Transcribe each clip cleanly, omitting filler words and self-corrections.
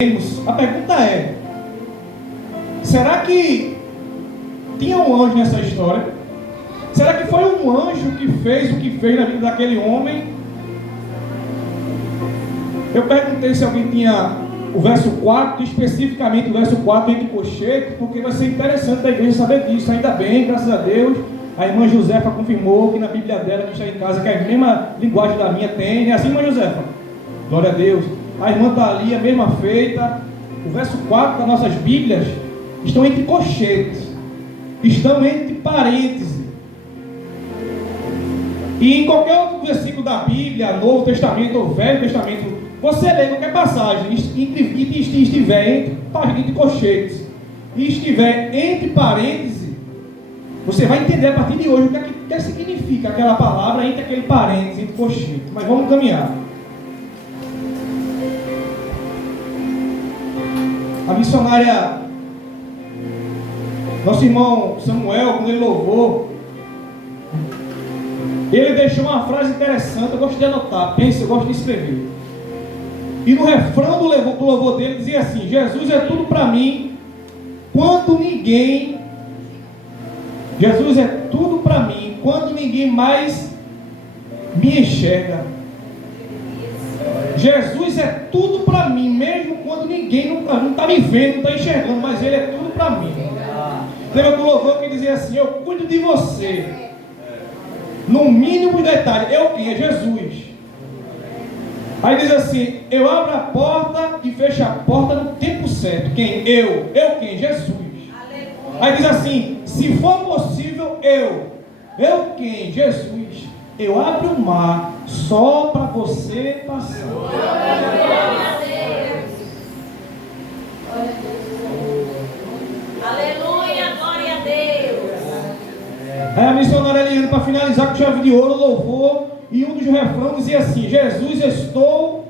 A pergunta é: será que tinha um anjo nessa história? Será que foi um anjo que fez o que fez na vida daquele homem? Eu perguntei se alguém tinha o verso 4, especificamente o verso 4 entre colchetes, porque vai ser interessante a igreja saber disso. Ainda bem, graças a Deus, a irmã Josefa confirmou que na Bíblia dela, que está em casa, que a mesma linguagem da minha tem. É assim, irmã Josefa? Glória a Deus. A irmã está ali, a mesma feita. O verso 4 das nossas Bíblias estão entre colchetes, estão entre parênteses. E em qualquer outro versículo da Bíblia, Novo Testamento ou Velho Testamento, você lê qualquer passagem e estiver entre colchetes e estiver entre parênteses, você vai entender a partir de hoje o que significa aquela palavra entre aquele parênteses, entre colchetes. Mas vamos caminhar. A missionária, nosso irmão Samuel, quando ele louvou, ele deixou uma frase interessante. Eu gosto de anotar, pensa, eu gosto de escrever. E no refrão do louvor dele dizia assim: Jesus é tudo para mim, quando ninguém. Jesus é tudo para mim, quando ninguém mais me enxerga. Jesus é tudo para mim, mesmo quando ninguém não está me vendo, não está enxergando, mas Ele é tudo para mim. Lembra do louvor que dizia assim: eu cuido de você, no mínimo detalhe. Eu quem? É Jesus. Aí diz assim: eu abro a porta e fecho a porta no tempo certo. Quem? Eu quem? Jesus. Aí diz assim: se for possível, eu quem? Jesus. Eu abro o mar só para você passar. Aleluia, glória a Deus. Aí a missionária Eliane, para finalizar com chave de ouro, louvou, e um dos refrões dizia assim: Jesus, estou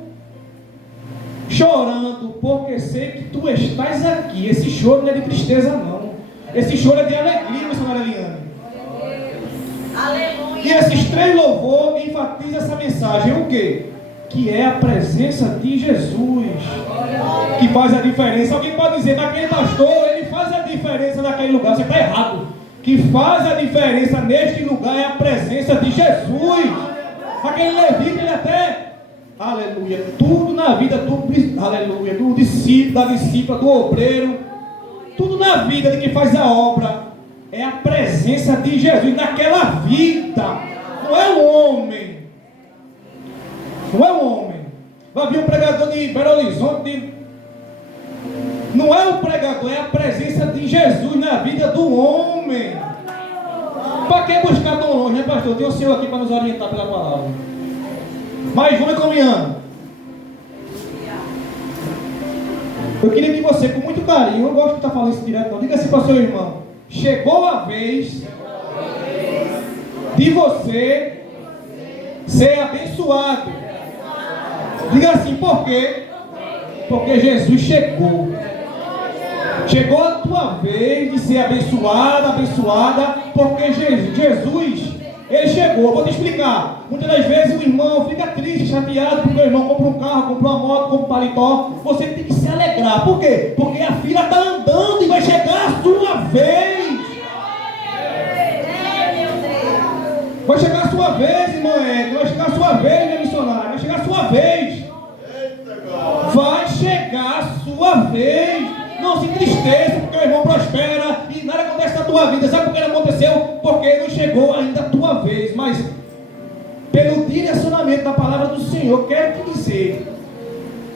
chorando porque sei que tu estás aqui. Esse choro não é de tristeza, não. Esse choro é de alegria, missionária Eliane. Aleluia. E esses três louvores enfatizam essa mensagem. O quê? Que é a presença de Jesus que faz a diferença. Alguém pode dizer: naquele pastor, ele faz a diferença naquele lugar. Você está errado. Que faz a diferença neste lugar é a presença de Jesus. Aquele levita, ele até, aleluia, tudo na vida do, aleluia, do discípulo, da discípula, do obreiro, tudo na vida de quem faz a obra é a presença de Jesus naquela vida. Não é o homem. Não é o homem. Vai vir um pregador de Belo Horizonte. Não é o pregador, é a presença de Jesus na vida do homem. Para que buscar tão longe, né, pastor? Tem o Senhor aqui para nos orientar pela palavra. Mas vamos caminhando. Eu queria que você, com muito carinho, eu gosto de estar falando isso direto, não. Diga assim para o seu irmão: chegou a vez de você ser abençoado. Diga assim: por quê? Porque Jesus chegou. Chegou a tua vez de ser abençoada, porque Jesus, Ele chegou. Eu vou te explicar. Muitas das vezes o irmão fica triste, chateado, porque o irmão compra um carro, compra uma moto, compra um paletó. Você tem que se alegrar. Por quê? Porque a fila está andando e vai chegar a sua vez. Vai chegar a sua vez, irmã Ed. Vai chegar a sua vez, minha missionária. Vai chegar a sua vez. Vai chegar a sua vez. Não se entristeça porque o irmão prospera e nada acontece na tua vida. Sabe por que não aconteceu? Porque não chegou ainda a tua vez. Mas pelo direcionamento da palavra do Senhor, quero te dizer: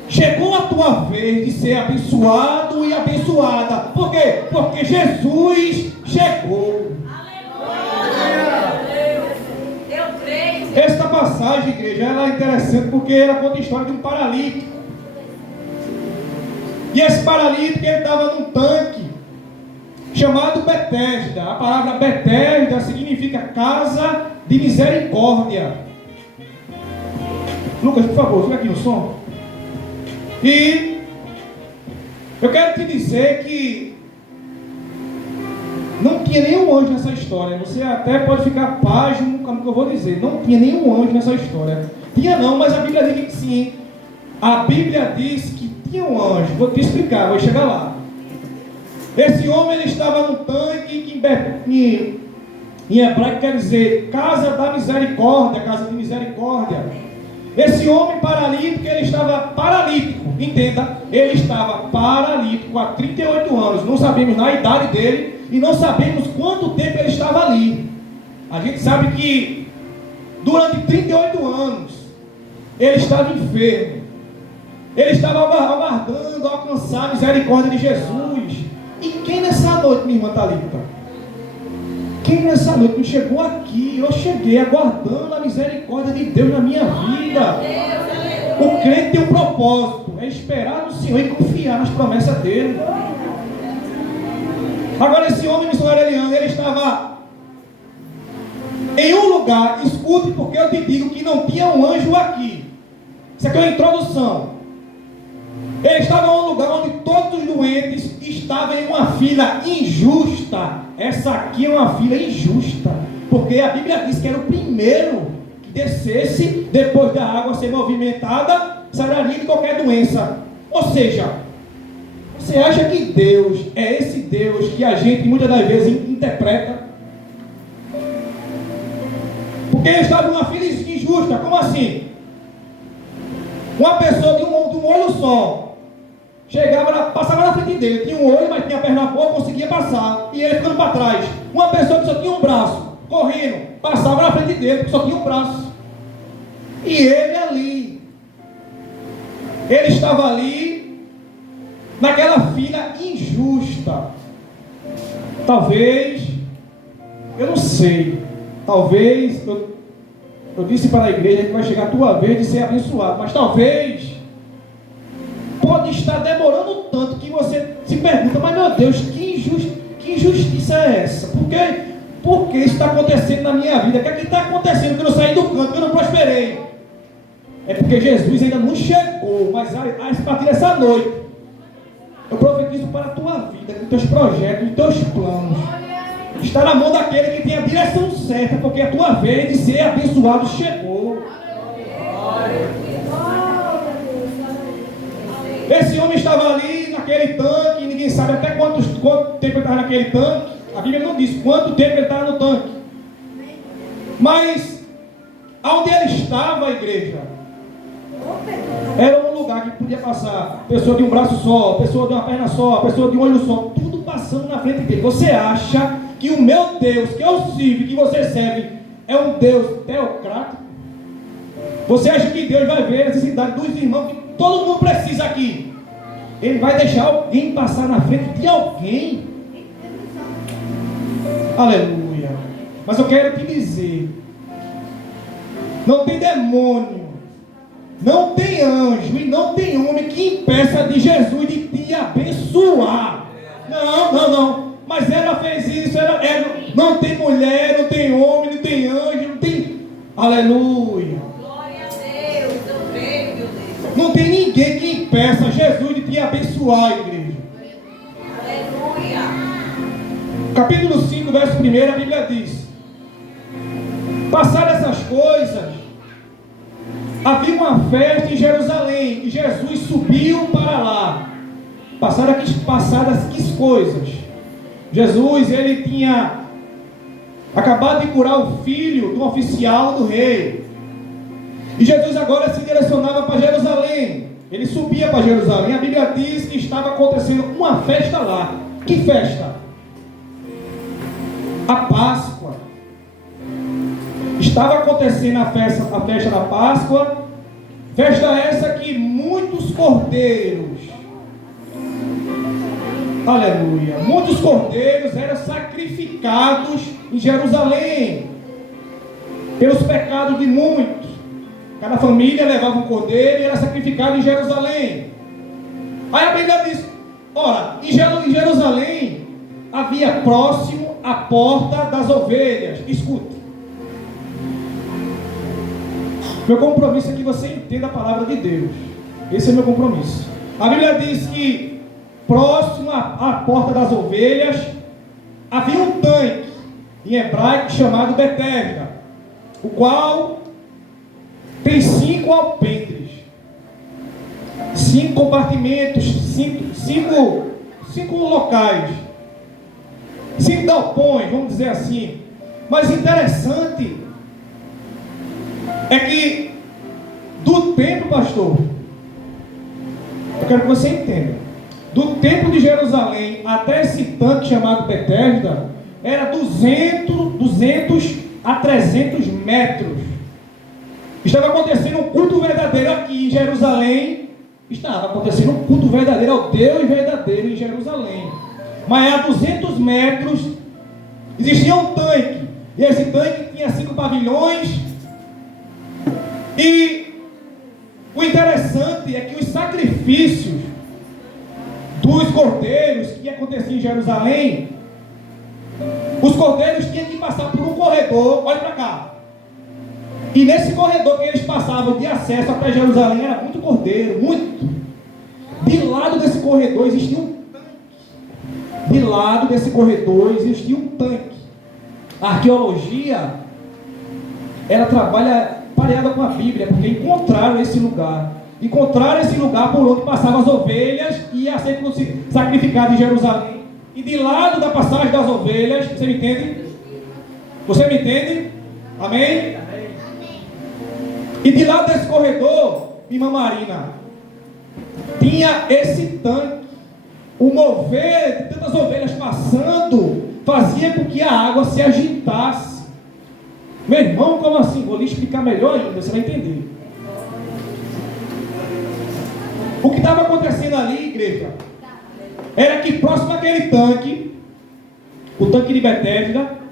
chegou a tua vez de ser abençoado e abençoada. Por quê? Porque Jesus chegou. Eu creio. Esta passagem, igreja, ela é interessante porque ela conta a história de um paralítico. E esse paralítico, ele estava num tanque chamado Betesda. A palavra Betesda significa casa de misericórdia. Lucas, por favor, fica aqui no som. E eu quero te dizer que não tinha nenhum anjo nessa história. Você até pode ficar pasmo com o que eu vou dizer. Não tinha nenhum anjo nessa história. Tinha não, mas a Bíblia diz que sim. A Bíblia diz que tinha um anjo. Vou te explicar, vou chegar lá. Esse homem, ele estava num tanque que em hebraico quer dizer casa da misericórdia, casa de misericórdia. Esse homem paralítico, ele estava paralítico, entenda, ele estava paralítico há 38 anos, não sabemos na idade dele e não sabemos quanto tempo ele estava ali. A gente sabe que durante 38 anos ele estava enfermo, ele estava aguardando alcançar a misericórdia de Jesus. E quem nessa noite, minha irmã Thalita? Quem nessa noite me chegou aqui? Eu cheguei aguardando a misericórdia de Deus na minha vida. O crente tem um propósito, é esperar no Senhor e confiar nas promessas dele. Agora esse homem missionário Eliane, ele estava em um lugar, escute porque eu te digo que não tinha um anjo aqui. Isso aqui é uma introdução. Ele estava em um lugar onde todos os doentes estavam em uma fila injusta. Essa aqui é uma fila injusta, porque a Bíblia diz que era o primeiro que descesse, depois da água ser movimentada, sararia de qualquer doença. Ou seja, você acha que Deus é esse Deus que a gente muitas das vezes interpreta? Porque ele estava em uma fila injusta. Como assim? Uma pessoa de um olho só passava na frente dele, tinha um olho, mas tinha a perna boa, conseguia passar, e ele ficando para trás. Uma pessoa que só tinha um braço, correndo, passava na frente dele, porque só tinha um braço. E ele ali, ele estava ali, naquela fila injusta. Talvez, eu não sei, talvez, eu disse para a igreja que vai chegar a tua vez de ser abençoado, mas talvez pode estar demorando tanto que você se pergunta, mas meu Deus, que injustiça é essa? Por que isso está acontecendo na minha vida? O que é que está acontecendo que eu não saí do canto, que eu não prosperei? É porque Jesus ainda não chegou, mas a partir dessa noite eu profetizo para a tua vida, que os teus projetos, os teus planos está na mão daquele que tem a direção certa, porque a tua vez de ser abençoado chegou. Esse homem estava ali naquele tanque, ninguém sabe até quanto tempo ele estava naquele tanque. A Bíblia não diz quanto tempo ele estava no tanque. Mas onde ele estava, a igreja, era um lugar que podia passar pessoa de um braço só, pessoa de uma perna só, pessoa de um olho só, tudo passando na frente dele. Você acha que o meu Deus, que eu sirvo, que você serve, é um Deus teocrático? Você acha que Deus vai ver a necessidade dos irmãos que todo mundo precisa aqui? Ele vai deixar alguém passar na frente de alguém? Aleluia. Mas eu quero te dizer, não tem demônio, não tem anjo e não tem homem que impeça de Jesus de te abençoar. Não. Mas ela fez isso, não tem mulher, não tem homem, não tem anjo, não tem... Aleluia. Glória a Deus, eu creio, meu Deus. Não tem ninguém que impeça Jesus de te abençoar, igreja. Aleluia. Capítulo 5, verso 1, a Bíblia diz: passadas essas coisas, havia uma festa em Jerusalém, e Jesus subiu para lá. Passadas que coisas? Jesus, ele tinha acabado de curar o filho do oficial do rei. E Jesus agora se direcionava para Jerusalém. Ele subia para Jerusalém. A Bíblia diz que estava acontecendo uma festa lá. Que festa? A Páscoa. Estava acontecendo a festa da Páscoa. Festa essa que muitos cordeiros, aleluia, muitos cordeiros eram sacrificados em Jerusalém pelos pecados de muitos. Cada família levava um cordeiro e era sacrificado em Jerusalém. Aí a Bíblia diz, ora, em Jerusalém havia próximo a porta das ovelhas. Escute, meu compromisso é que você entenda a palavra de Deus. Esse é meu compromisso. A Bíblia diz que próximo à porta das ovelhas havia um tanque em hebraico chamado Betesda, o qual tem 5 alpendres. 5 compartimentos, 5 locais, 5 galpões, vamos dizer assim. Mas interessante é que do templo, pastor, eu quero que você entenda, do templo de Jerusalém até esse tanque chamado Betesda, era 200 a 300 metros. Estava acontecendo um culto verdadeiro aqui em Jerusalém. Estava acontecendo um culto verdadeiro ao Deus verdadeiro em Jerusalém. Mas a 200 metros existia um tanque. E esse tanque tinha 5 pavilhões. E o interessante é que os sacrifícios dos cordeiros que aconteciam em Jerusalém, os cordeiros tinham que passar por um corredor, olha para cá. E nesse corredor que eles passavam de acesso até Jerusalém, era muito cordeiro, muito. De lado desse corredor existia um tanque. De lado desse corredor existia um tanque. A arqueologia, ela trabalha pareada com a Bíblia, porque encontraram esse lugar. Encontraram esse lugar por onde passavam as ovelhas e ia ser sacrificado em Jerusalém. E de lado da passagem das ovelhas, você me entende? Você me entende? Amém? E de lado desse corredor, irmã Marina, tinha esse tanque. O mover de tantas ovelhas passando fazia com que a água se agitasse. Meu irmão, como assim? Vou lhe explicar melhor ainda, você vai entender. O que estava acontecendo ali, igreja, era que próximo àquele tanque, o tanque de Betesda,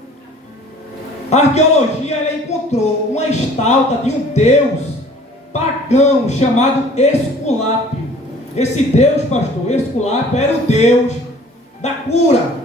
a arqueologia ela encontrou uma estátua de um deus pagão chamado Esculápio. Esse deus, pastor, Esculápio, era o deus da cura,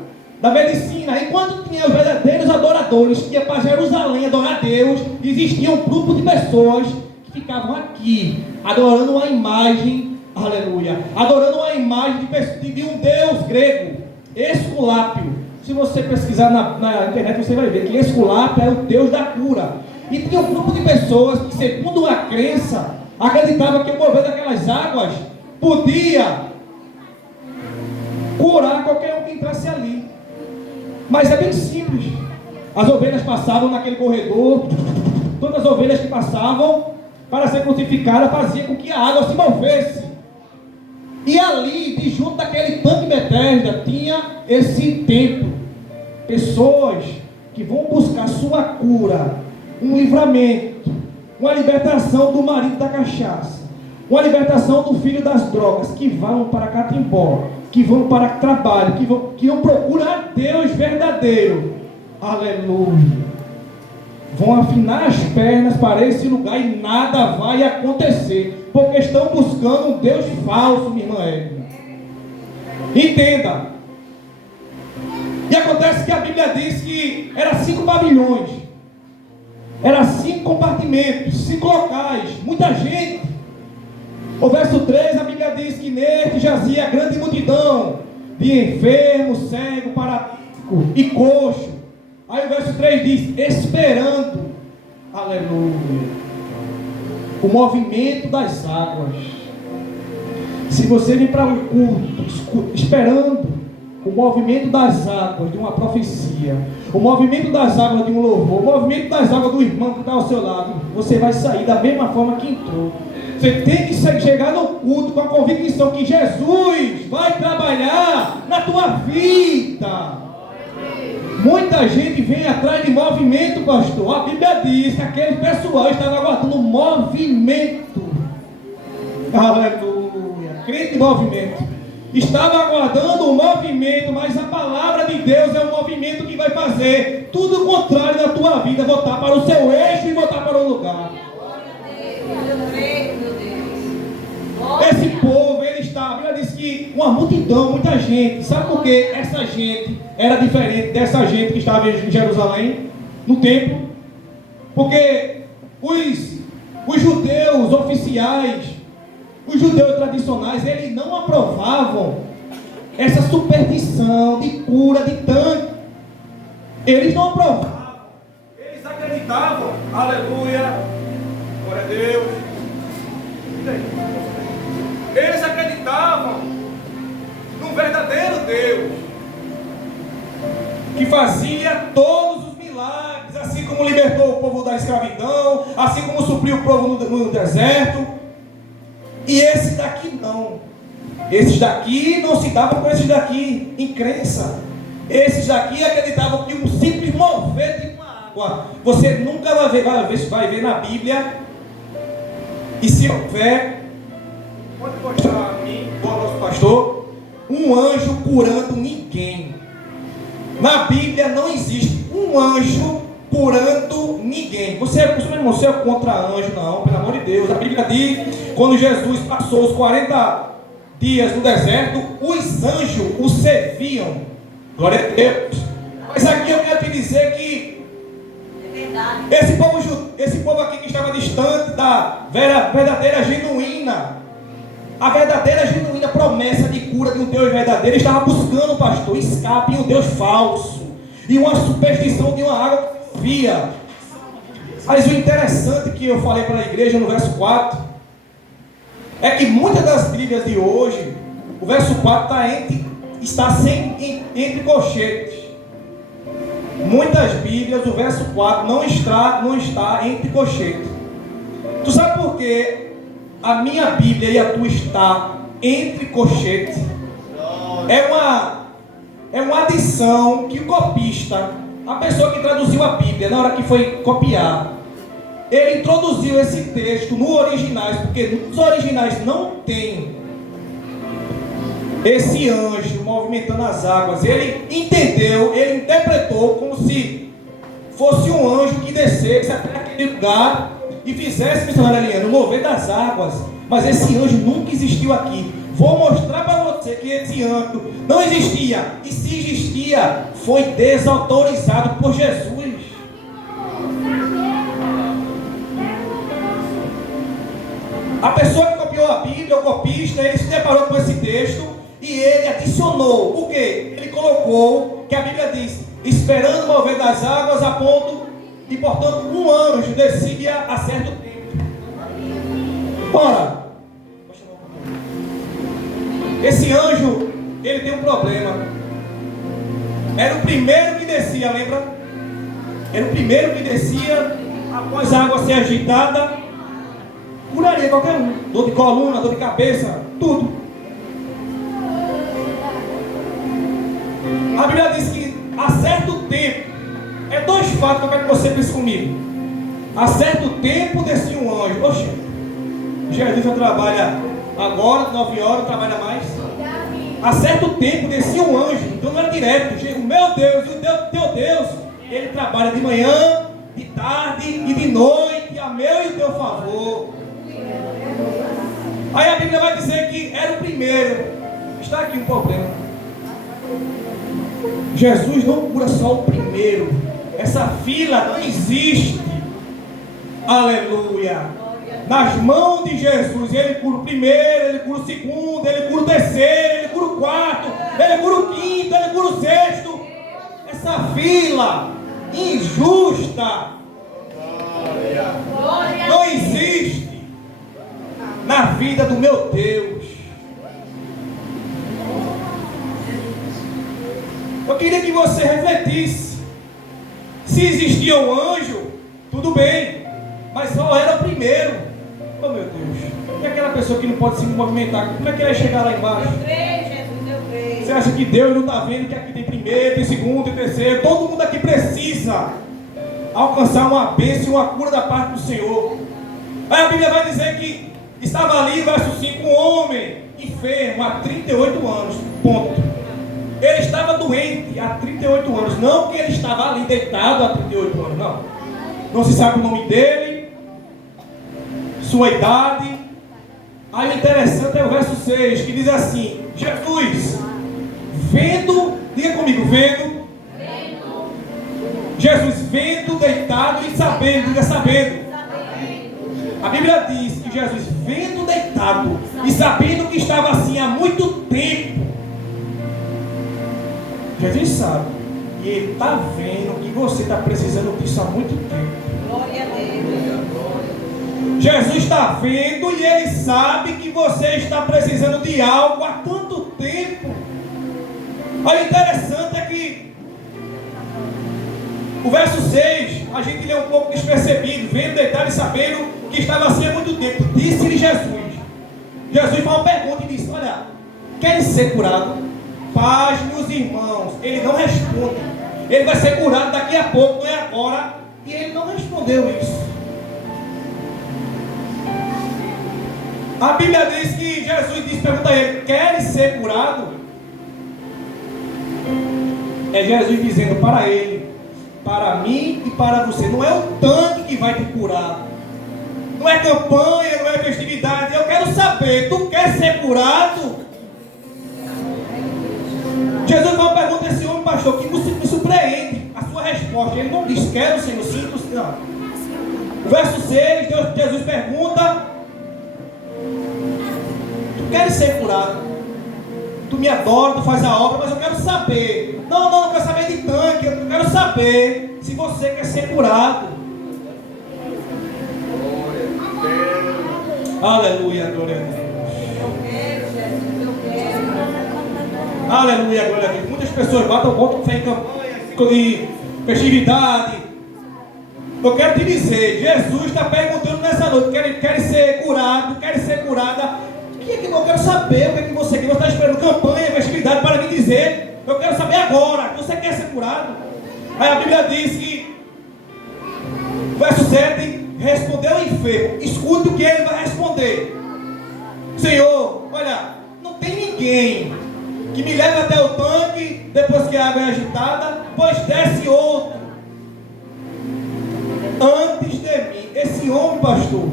da medicina. Enquanto tinha os verdadeiros adoradores que iam para Jerusalém adorar Deus, existia um grupo de pessoas que ficavam aqui, adorando uma imagem, aleluia, adorando uma imagem de um deus grego, Esculápio. Se você pesquisar na internet, você vai ver que Esculápio era o deus da cura. E tinha um grupo de pessoas que, segundo a crença, acreditava que o mover daquelas águas podia curar qualquer um que entrasse ali. Mas é bem simples. As ovelhas passavam naquele corredor, todas as ovelhas que passavam para ser crucificadas faziam com que a água se movesse. E ali, de junto daquele tanque Betesda, tinha esse templo. Pessoas que vão buscar sua cura, um livramento, uma libertação do marido da cachaça, uma libertação do filho das drogas, que vão para Catimbó, que vão para trabalho, que vão procurar Deus verdadeiro. Aleluia. Vão afinar as pernas para esse lugar e nada vai acontecer, porque estão buscando um Deus falso, minha irmã Edna. Entenda. E acontece que a Bíblia diz que eram 5 pavilhões, eram 5 compartimentos, 5 locais, muita gente. O verso 3, a Bíblia diz que nele jazia grande multidão de enfermos, cego, paralítico e coxo. Aí o verso 3 diz, esperando, aleluia, o movimento das águas. Se você vir para um culto esperando o movimento das águas de uma profecia, o movimento das águas de um louvor, o movimento das águas do irmão que está ao seu lado, você vai sair da mesma forma que entrou. Você tem que chegar no culto com a convicção que Jesus vai trabalhar na tua vida. Muita gente vem atrás de movimento, pastor. A Bíblia diz que aquele pessoal estava aguardando movimento. Aleluia. Crente em movimento. Estava aguardando o movimento, mas a palavra de Deus é o movimento que vai fazer tudo o contrário da tua vida, voltar para o seu eixo e voltar para o lugar. Esse povo, ele está, a Bíblia diz que uma multidão, muita gente. Sabe por que essa gente era diferente dessa gente que estava em Jerusalém, no templo? Porque os judeus oficiais, os judeus tradicionais, eles não aprovavam essa superstição de cura de tanque. Eles não aprovavam. Eles acreditavam, aleluia, glória a Deus. Eles acreditavam no verdadeiro Deus, que fazia todos os milagres, assim como libertou o povo da escravidão, assim como supriu o povo no deserto. E esse daqui não. Esses daqui não se davam com esses daqui em crença. Esses daqui acreditavam que um simples mover de uma água. Você nunca vai ver na Bíblia. E se houver, pode mostrar a mim, o nosso pastor, um anjo curando ninguém. Na Bíblia não existe um anjo curando ninguém. Você é contra anjo, não, pelo amor de Deus. A Bíblia diz, quando Jesus passou os 40 dias no deserto, os anjos o serviam. Glória a Deus. Mas aqui eu quero te dizer que esse povo aqui que estava distante da verdadeira genuína, a verdadeira genuína promessa de cura de um Deus verdadeiro, estava buscando, pastor, escape em um Deus falso e uma superstição de uma água que via. Mas o interessante que eu falei para a igreja no verso 4 é que muitas das Bíblias de hoje, o verso 4 está entre colchetes. Muitas Bíblias, o verso 4 não está entre colchetes. Tu sabe por quê? A minha Bíblia e a tua está entre colchetes. É uma adição que o copista, a pessoa que traduziu a Bíblia, na hora que foi copiar, ele introduziu esse texto no originais, porque nos originais não tem esse anjo movimentando as águas. Ele entendeu, ele interpretou como se fosse um anjo que descesse até aquele lugar e fizesse, missionária Eliana, o mover das águas. Mas esse anjo nunca existiu aqui. Vou mostrar para você que esse anjo não existia. E se existia, foi desautorizado por Jesus. A pessoa que copiou a Bíblia, o copista, ele se deparou com esse texto e ele adicionou. O quê? Ele colocou que a Bíblia diz: esperando o mover das águas a ponto e, portanto, um anjo descia a certo tempo. Ora, esse anjo, ele tem um problema. Era o primeiro que descia, lembra? Era o primeiro que descia após a água ser agitada. Curaria qualquer um. Dor de coluna, dor de cabeça, tudo. A Bíblia diz que a certo tempo, é dois fatos que eu quero que você pense comigo. A certo tempo descia um anjo. Oxe, Jesus já trabalha agora, 9 horas, trabalha mais. A certo tempo descia um anjo, então não era direto. O meu Deus, o teu Deus, ele trabalha de manhã, de tarde e de noite, a meu e o teu favor. Aí a Bíblia vai dizer que era o primeiro. Está aqui um problema. Jesus não cura só o primeiro. Essa fila não existe. Aleluia. Nas mãos de Jesus, ele cura o primeiro, ele cura o segundo, ele cura o terceiro, ele cura o quarto, ele cura o quinto, ele cura o sexto. Essa fila injusta não existe na vida do meu Deus. Eu queria que você refletisse. Se existia um anjo, tudo bem, mas só era o primeiro. Oh meu Deus, e aquela pessoa que não pode se movimentar, como é que ela vai chegar lá embaixo? Eu creio, Jesus, eu creio. Você acha que Deus não está vendo que aqui tem primeiro, tem segundo, tem terceiro? Todo mundo aqui precisa alcançar uma bênção e uma cura da parte do Senhor. Aí a Bíblia vai dizer que estava ali, verso 5, um homem enfermo há 38 anos, ponto. Ele estava doente há 38 anos, não que ele estava ali deitado há 38 anos, não. Não se sabe o nome dele, sua idade. Aí o interessante é o verso 6, que diz assim: Jesus, vendo, diga comigo, vendo. Jesus vendo, deitado e sabendo, diga sabendo. A Bíblia diz que Jesus vendo deitado e sabendo que estava assim há muito tempo. Jesus sabe. E Ele está vendo que você está precisando disso há muito tempo. Glória a Deus. Jesus está vendo e Ele sabe que você está precisando de algo há tanto tempo. Olha, interessante é que o verso 6, a gente lê um pouco despercebido, vendo detalhes, sabendo que estava assim há muito tempo. Disse-lhe Jesus. Jesus faz uma pergunta e diz: olha, quer ser curado? Paz, meus irmãos. Ele não responde. Ele vai ser curado daqui a pouco, não é agora. E ele não respondeu isso. A Bíblia diz que Jesus disse, pergunta a ele: queres ser curado? É Jesus dizendo para ele, para mim e para você. Não é o tanque que vai te curar. Não é campanha, não é festividade. Eu quero saber, tu quer ser curado? Jesus faz uma pergunta a esse homem, pastor, que me surpreende a sua resposta. Ele não diz, quero, Senhor, sinto, não. O verso 6, Jesus pergunta: tu queres ser curado? Tu me adora, tu faz a obra, mas eu quero saber. Não quero saber de tanque, eu quero saber se você quer ser curado. Aleluia, glória a Deus. Aleluia, glória a Deus. Muitas pessoas botam fé em campanha, ficam de festividade. Eu quero te dizer, Jesus está perguntando nessa noite: quer ser curado, quer ser curada? O que é que eu quero saber? O que é que você quer? Você está esperando campanha, festividade para me dizer? Eu quero saber agora. Você quer ser curado? Aí a Bíblia diz que, verso 7, respondeu o enfermo. Escute o que ele vai responder: Senhor, olha, não tem ninguém que me leve até o tanque depois que a água é agitada, pois desce outro antes de mim. Esse homem, pastor,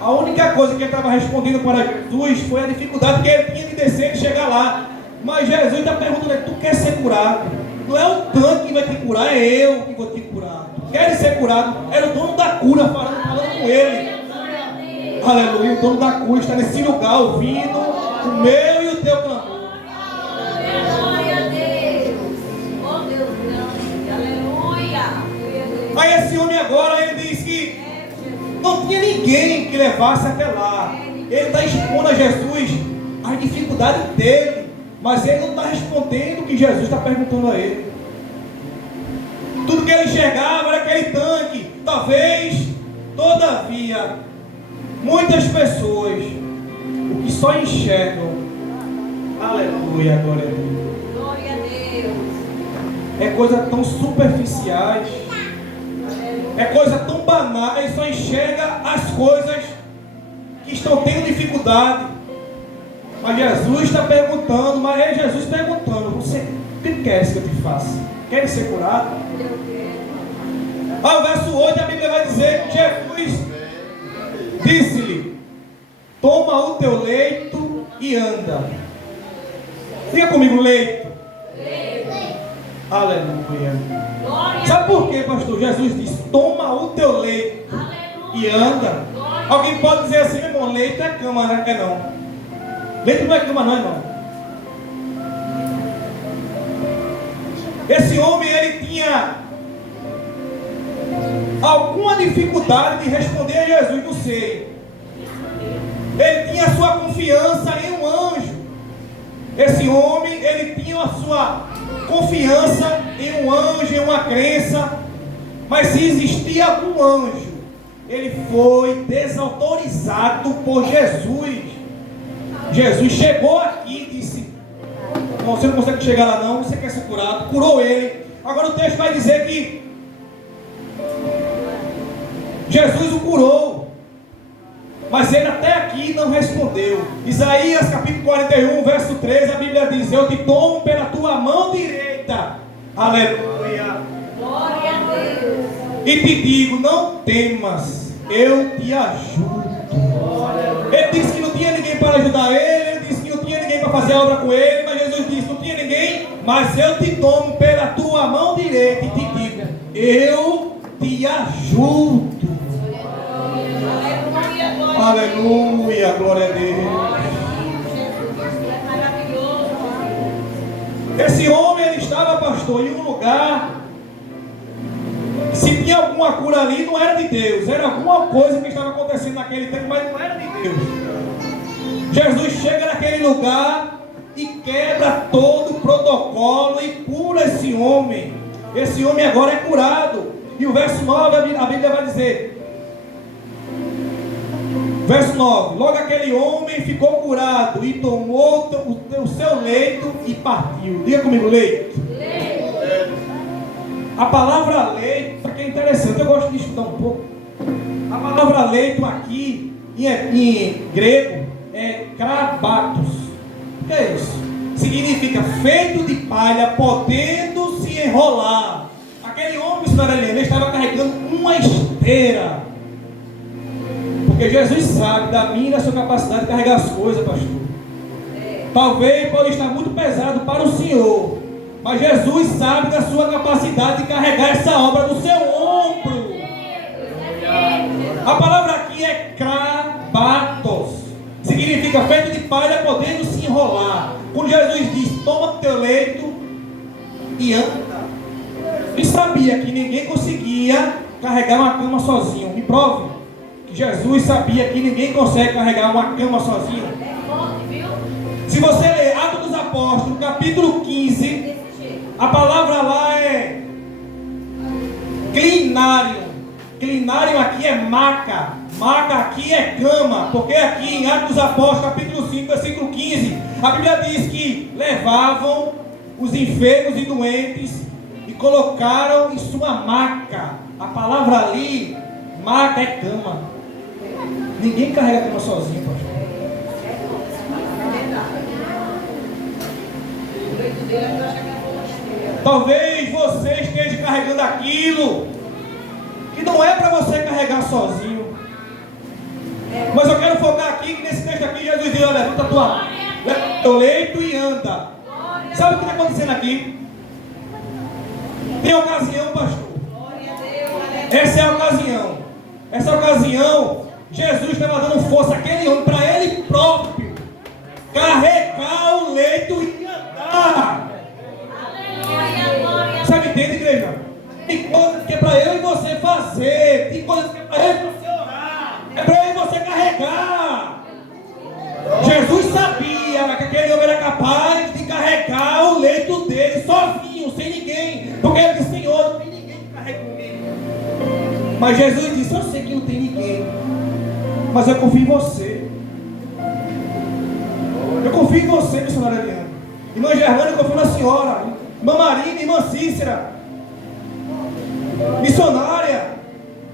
a única coisa que ele estava respondendo para Jesus foi a dificuldade que ele tinha de descer e chegar lá. Mas Jesus está perguntando: tu quer ser curado? Não é o tanque que vai te curar, é eu que vou te curar. Tu queres ser curado? Era o dono da cura falando com ele. Aleluia, o dono da cura está nesse lugar ouvindo o meu e o teu clamor. Aí esse homem agora, ele diz que não tinha ninguém que levasse até lá. Ele está expondo a Jesus as dificuldades dele, mas ele não está respondendo o que Jesus está perguntando a ele. Tudo que ele enxergava era aquele tanque. Talvez, todavia, muitas pessoas, o que só enxergam, aleluia, glória a Deus, Glória a Deus. é coisa tão superficiais, é coisa tão banal. Ele só enxerga as coisas que estão tendo dificuldade. Mas Jesus está perguntando, mas é Jesus perguntando: você, o que queres que eu te faça? Queres ser curado? Ao verso 8 a Bíblia vai dizer que Jesus disse-lhe: toma o teu leito e anda. Diga comigo, leito. Aleluia. Sabe por quê, pastor? Jesus disse: toma o teu leito e anda. Alguém pode dizer assim: meu irmão, leito é cama, não é não? Leito não é cama, não é não. Esse homem, ele tinha alguma dificuldade de responder a Jesus, não sei. Ele tinha a sua confiança em um anjo. Esse homem, ele tinha a sua confiança em um anjo, em uma crença. Mas se existia algum anjo, ele foi desautorizado por Jesus. Jesus chegou aqui e disse: não, você não consegue chegar lá não, você quer ser curado. Curou ele. Agora o texto vai dizer que Jesus o curou, mas ele até aqui não respondeu. Isaías capítulo 41, verso 13, a Bíblia diz: eu te tomo pela tua mão direita, aleluia, Glória a Deus. e te digo: não temas, eu te ajudo. Ele disse que não tinha ninguém para ajudar ele, ele disse que não tinha ninguém para fazer a obra com ele, mas Jesus disse: não tinha ninguém, mas eu te tomo pela tua mão direita e te digo: eu te ajudo. Aleluia, glória a Deus. Esse homem, ele estava, pastor, em um lugar. Se tinha alguma cura ali, não era de Deus, era alguma coisa que estava acontecendo acontecendo naquele tempo, mas não era de Deus. Jesus chega naquele lugar e quebra todo o protocolo e cura esse homem. Esse homem agora é curado. E o verso 9, a Bíblia vai dizer, verso 9: logo aquele homem ficou curado e tomou o seu leito e partiu. Diga comigo, leito. A palavra leito, isso aqui é interessante, eu gosto de estudar um pouco. A palavra leito aqui, em grego, é krabatos. O que é isso? Significa feito de palha, podendo se enrolar. Aquele homem, ele estava carregando uma esteira. Porque Jesus sabe da minha e da sua capacidade de carregar as coisas, pastor. Talvez pode estar muito pesado para o Senhor, mas Jesus sabe da sua capacidade de carregar essa obra no seu ombro. A palavra aqui é krabatos. Significa feito de palha, podendo se enrolar. Quando Jesus diz, toma o teu leito e anda. Ele sabia que ninguém conseguia carregar uma cama sozinho. Me prove que Jesus sabia que ninguém consegue carregar uma cama sozinho. Se você ler Atos dos Apóstolos, capítulo 15, a palavra lá é clinário. Clinário aqui é maca. Maca aqui é cama. Porque aqui em Atos dos Apóstolos, capítulo 5, versículo 15, a Bíblia diz que levavam os enfermos e doentes e colocaram em sua maca. A palavra ali, maca, é cama. Ninguém carrega a cama sozinho, pastor. Talvez você esteja carregando aquilo que não é para você carregar sozinho. Mas eu quero focar aqui, que nesse texto aqui Jesus diz, levanta teu leito e anda. Sabe o que está acontecendo aqui? Tem ocasião, pastor. Essa é a ocasião. Essa ocasião, Jesus estava dando força àquele homem para ele próprio carregar o leito e andar. Você me entende, igreja? Tem coisas que é para eu e você fazer. Tem coisas que é para eu e você orar. É para eu e você carregar. Jesus sabia que aquele homem era capaz de carregar o leito dele sozinho, sem ninguém. Porque ele disse, Senhor, não tem ninguém que carregue comigo. Mas Jesus disse, eu sei que não tem ninguém, mas eu confio em você. Eu confio em você, missionária Eliana. Irmã Germana, eu confio na senhora. Irmã Marina, irmã Cícera, missionária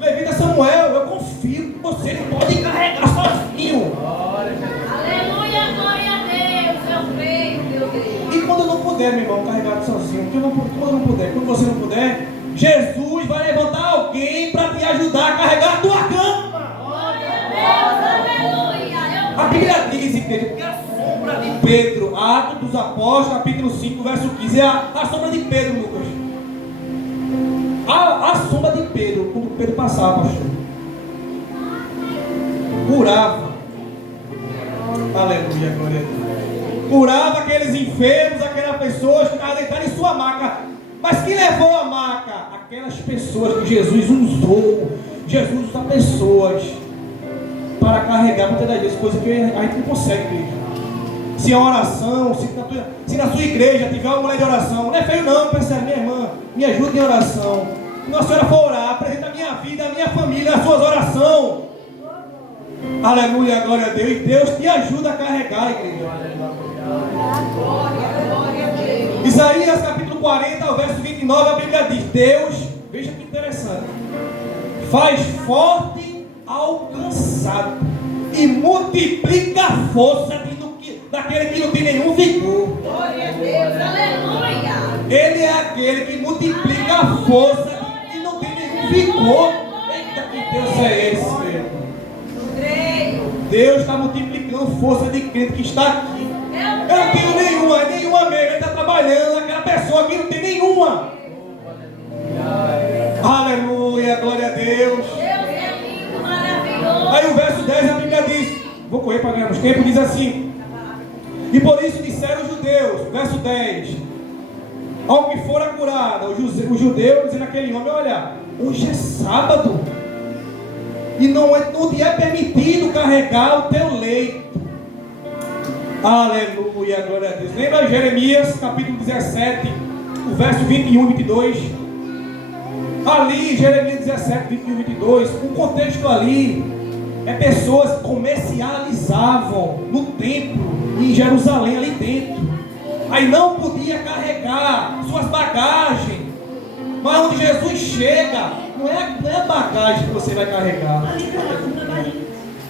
Levita Samuel, eu confio que vocês podem carregar sozinho. Aleluia, glória a Deus, eu creio, meu Deus. E quando eu não puder, meu irmão, carregar sozinho, quando eu não puder, quando você não puder, Jesus vai levantar alguém para te ajudar a carregar a tua cama. Glória a Deus, aleluia. A Bíblia diz, igreja, que a sombra de Pedro, Atos dos Apóstolos, capítulo 5, verso 15, é a sombra de Pedro, Lucas. A sombra de Pedro, quando Pedro passava, pastor, curava. Aleluia, glória a Deus. Curava aqueles enfermos, aquelas pessoas que estavam deitadas em sua maca. Mas quem levou a maca? Aquelas pessoas que Jesus usou. Jesus usa pessoas para carregar muitas das vezes coisas que a gente não consegue, igreja. Se a oração, se na sua igreja tiver uma mulher de oração, não é feio não, percebe, minha irmã, me ajude em oração. Quando a senhora for orar, apresenta a minha vida, a minha família, as suas orações. Aleluia, glória a Deus. E Deus te ajuda a carregar, igreja. Isaías capítulo 40, verso 29, a Bíblia diz, Deus, veja que interessante, faz forte ao cansado e multiplica a força daquele que não tem nenhum vigor. Glória a Deus, aleluia. Ele é aquele que multiplica a força de que não tem nenhum vigor. Eita, que Deus é esse, meu? Deus está multiplicando força de crente que está aqui. Eu não tenho nenhuma mesmo. Ele está trabalhando naquela pessoa que não tem nenhuma. Aleluia, glória a Deus. Deus é lindo, maravilhoso. Aí o verso 10 a Bíblia diz, vou correr para ganhar os tempos, diz assim, e por isso disseram os judeus, verso 10, ao que fora curado, os judeus dizendo aquele homem, olha, hoje é sábado, E não te é permitido carregar o teu leito. Aleluia, glória a Deus. Lembra Jeremias capítulo 17, o verso 21 e 22? Ali, Jeremias 17, 21 e 22, o contexto ali é pessoas que comercializavam no templo, em Jerusalém, ali dentro. Aí não podia carregar suas bagagens. Mas onde Jesus chega, não é a bagagem que você vai carregar.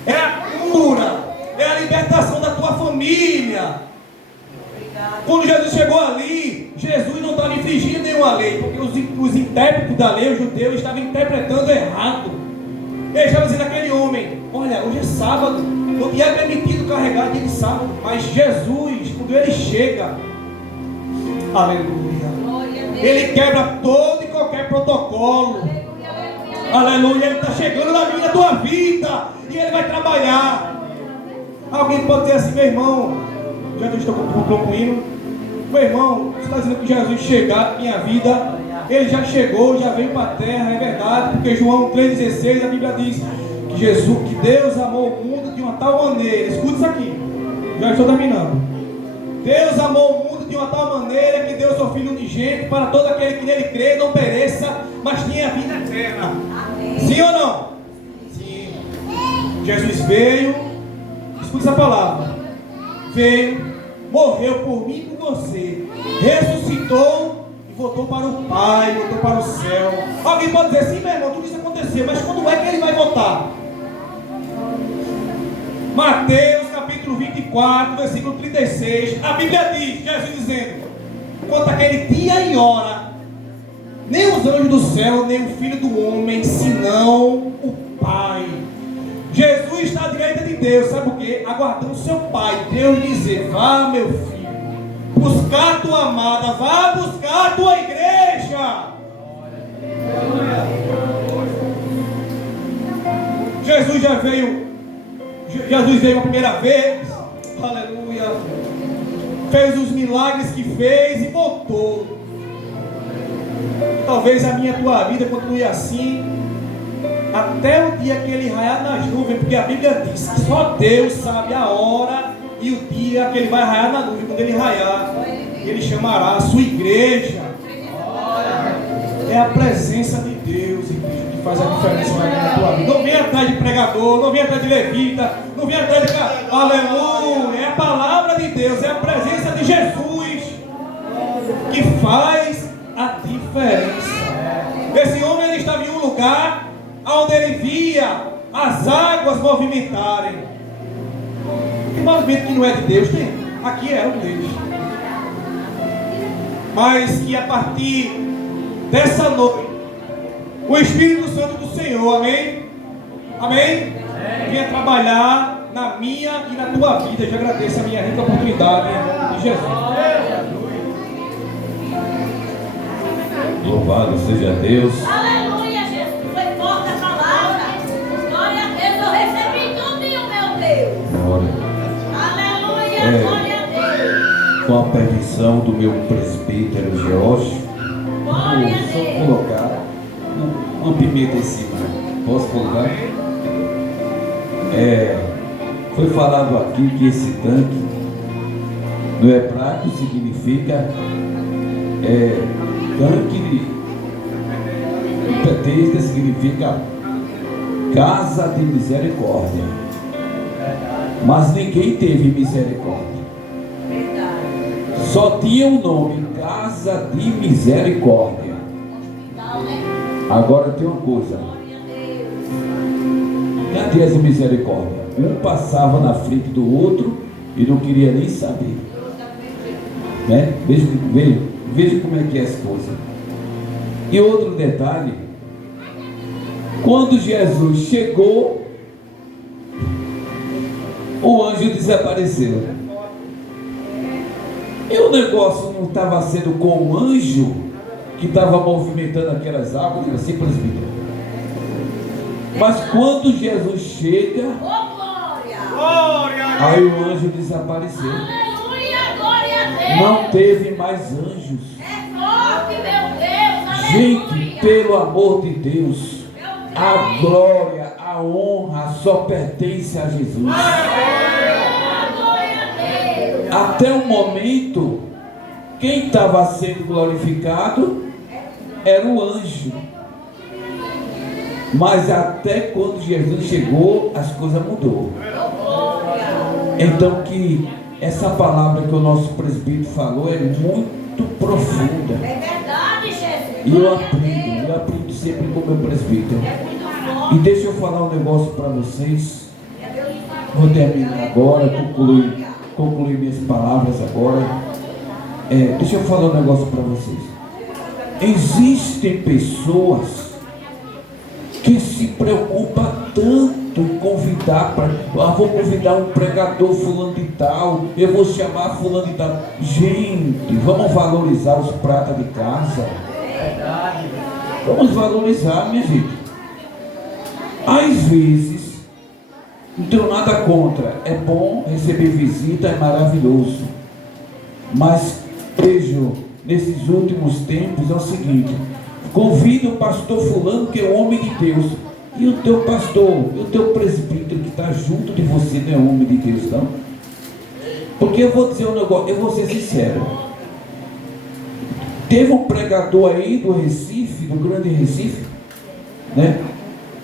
É a cura, é a libertação da tua família. Quando Jesus chegou ali, Jesus não estava infringindo nenhuma lei, porque os intérpretes da lei, os judeus, estavam interpretando errado. Ele estava dizendo àquele homem: olha, hoje é sábado, não tinha permitido carregar dia de sábado. Mas Jesus, quando ele chega, aleluia, ele quebra todo e qualquer protocolo. Aleluia, ele está chegando na minha tua vida e ele vai trabalhar. Alguém pode dizer assim: meu irmão, já estou concluindo. Meu irmão, você está dizendo que Jesus chegar na minha vida, ele já chegou, já veio para a terra, é verdade, porque João 3,16 a Bíblia diz que Deus amou o mundo de uma tal maneira. Escuta isso aqui, já estou terminando. Deus amou o mundo de uma tal maneira que deu seu Filho unigênito para todo aquele que nele crê, não pereça, mas tenha vida eterna. Sim ou não? Sim. Jesus veio, escuta essa palavra, veio, morreu por mim e por você, ressuscitou e voltou para o Pai, voltou para o céu. Alguém pode dizer assim: meu irmão, tudo isso aconteceu, mas quando é que ele vai voltar? Mateus capítulo 24, versículo 36, a Bíblia diz, Jesus dizendo: quanto àquele dia e hora, nem os anjos do céu, nem o Filho do Homem, senão o Pai. Jesus está à direita de Deus, sabe por quê? Aguardando o seu Pai, Deus dizer: vá, meu filho, buscar a tua amada, vá buscar a tua igreja. Jesus veio a primeira vez, aleluia, fez os milagres que fez e voltou. Talvez a minha e a tua vida continue assim até o dia que ele raiar nas nuvens, porque a Bíblia diz que só Deus sabe a hora e o dia que ele vai raiar na nuvem. Quando ele raiar, ele chamará a sua igreja. É a presença de Deus, igreja, que faz a diferença na tua vida. Não vem atrás de pregador, não vem atrás de levita, não vem atrás de... aleluia, é a palavra de Deus, é a presença de Jesus que faz a diferença. Esse homem, ele estava em um lugar onde ele via as águas movimentarem. Que movimento que não é de Deus tem? Aqui é um deles. Mas que a partir dessa noite, o Espírito Santo do Senhor, amém? Amém? Venha trabalhar na minha e na tua vida. Eu já agradeço a minha rica oportunidade de Jesus. Louvado seja Deus. Aleluia, Jesus. Foi forte a palavra. Glória a Deus. Eu recebi tudinho, meu Deus. Glória. Aleluia, glória a Deus. Com a permissão do meu presbítero George, Glória a vou só Deus. colocar uma pimenta em cima. Posso colocar? Foi falado aqui que esse tanque no hebraico significa tanque de Betesda, significa casa de misericórdia. Mas ninguém teve misericórdia. Só tinha o nome Casa de Misericórdia. Agora tem uma coisa: cadê essa misericórdia? Um passava na frente do outro e não queria nem saber, né? Veja como é que é as coisas. E outro detalhe: quando Jesus chegou, o anjo desapareceu. E o negócio não estava sendo com o anjo que estava movimentando aquelas águas, assim, presbítero. Mas quando Jesus chega, aí o anjo desapareceu. Aleluia, glória a Deus. Não teve mais anjos. É forte, meu Deus. Gente, Aleluia. pelo amor de Deus, a glória, a a honra só pertence a Jesus. Até o momento, quem estava sendo glorificado era o anjo. Mas até quando Jesus chegou, as coisas mudou. Então que essa palavra que o nosso presbítero falou é muito profunda. É verdade, Jesus. E eu aprendo sempre com o meu presbítero. E deixa eu falar um negócio para vocês. Vou terminar agora, concluir minhas palavras agora. Deixa eu falar um negócio para vocês. Existem pessoas que se preocupam tanto em convidar vou convidar um pregador fulano de tal, eu vou chamar fulano de tal. Gente, vamos valorizar os pratos de casa. Vamos valorizar, minha gente. Às vezes, não tenho nada contra, é bom receber visita, é maravilhoso. Mas vejo, nesses últimos tempos, é o seguinte: convida o pastor fulano, que é o homem de Deus. E o teu pastor, o teu presbítero que está junto de você não é homem de Deus, não? Porque eu vou dizer um negócio, eu vou ser sincero. Teve um pregador aí do Recife, do Grande Recife, né?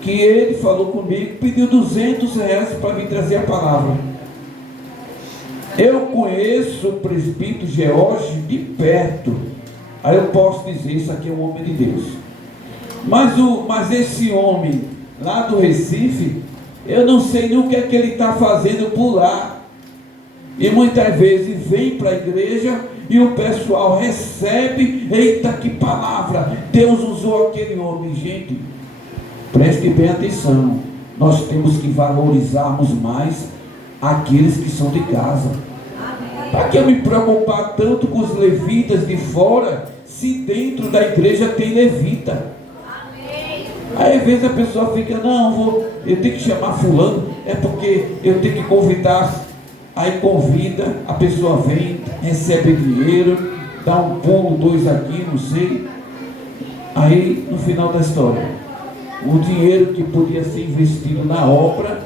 Que ele falou comigo, pediu R$200 para vir trazer a palavra. Eu conheço o presbítero George de perto. Aí eu posso dizer, isso aqui é um homem de Deus. Mas esse homem lá do Recife, eu não sei nem o que é que ele está fazendo por lá. E muitas vezes vem para a igreja e o pessoal recebe, eita que palavra, Deus usou aquele homem. Gente, preste bem atenção, nós temos que valorizarmos mais aqueles que são de casa. Para que eu me preocupar tanto com os levitas de fora, se dentro da igreja tem levita? Aí às vezes a pessoa fica, não, eu tenho que chamar fulano, é porque eu tenho que convidar. Aí convida, a pessoa vem, recebe dinheiro, dá um pulo, 2 aqui, não sei. Aí no final da história, o dinheiro que podia ser investido na obra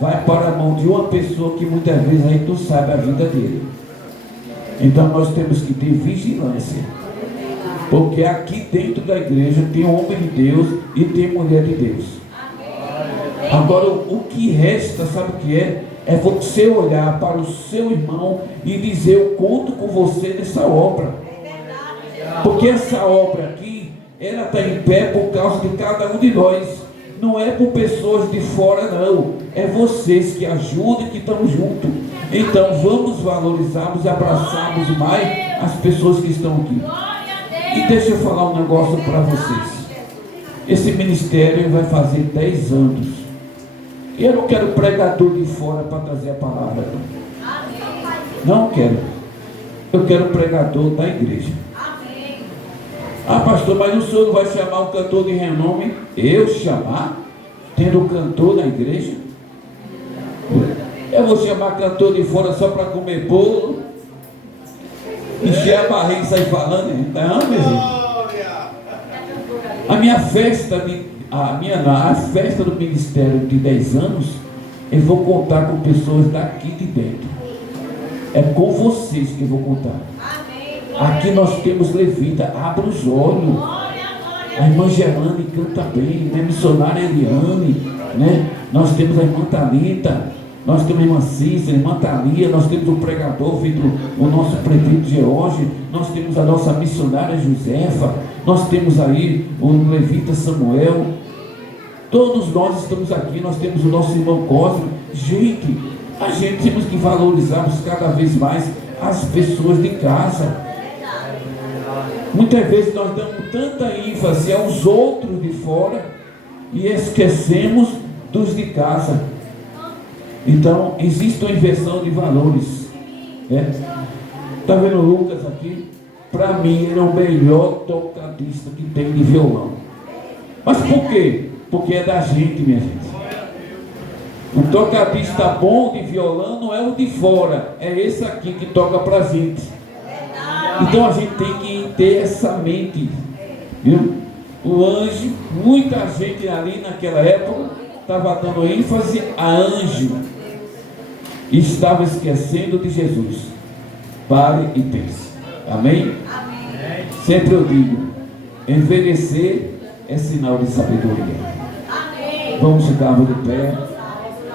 vai para a mão de uma pessoa que muitas vezes a gente não sabe a vida dele. Então nós temos que ter vigilância, porque aqui dentro da igreja tem homem de Deus e tem mulher de Deus. Agora o que resta, sabe o que é? É você olhar para o seu irmão e dizer: eu conto com você nessa obra. Porque essa obra aqui, ela está em pé por causa de cada um de nós. Não é por pessoas de fora, não. É vocês que ajudam e que estão juntos. Então vamos valorizarmos, abraçarmos mais as pessoas que estão aqui. E deixa eu falar um negócio para vocês. Esse ministério vai fazer 10 anos. E eu não quero pregador de fora para trazer a palavra. Não quero. Eu quero pregador da igreja. Ah, pastor, mas o senhor não vai chamar um cantor de renome? Eu chamar? Tendo um cantor na igreja? Eu vou chamar cantor de fora só para comer bolo? Encher a barriga e sair falando? Não, meu filho. A minha festa, a festa do ministério de 10 anos, eu vou contar com pessoas daqui de dentro. É com vocês que eu vou contar. Aqui nós temos levita, abra os olhos. A irmã Gerane canta bem, né? Missionária Eliane, né? Nós temos a irmã Thalita, nós temos a irmã Cícera, a irmã Thalia, nós temos o pregador feito o nosso prefeito George, nós temos a nossa missionária Josefa, nós temos aí o levita Samuel. Todos nós estamos aqui, nós temos o nosso irmão Cosme. Gente, a gente temos que valorizarmos cada vez mais as pessoas de casa. Muitas vezes nós damos tanta ênfase aos outros de fora e esquecemos dos de casa. Então existe uma inversão de valores. Está vendo o Lucas aqui? Para mim ele é o melhor tocadista que tem de violão. Mas por quê? Porque é da gente, minha gente. O tocadista bom de violão não é o de fora, é esse aqui que toca para a gente. Então a gente tem que ter essa mente, viu? O anjo, muita gente ali naquela época estava dando ênfase a anjo e estava esquecendo de Jesus. Pare e pense. Amém? Amém. Sempre eu digo, envelhecer é sinal de sabedoria. Amém. Vamos ficar de pé.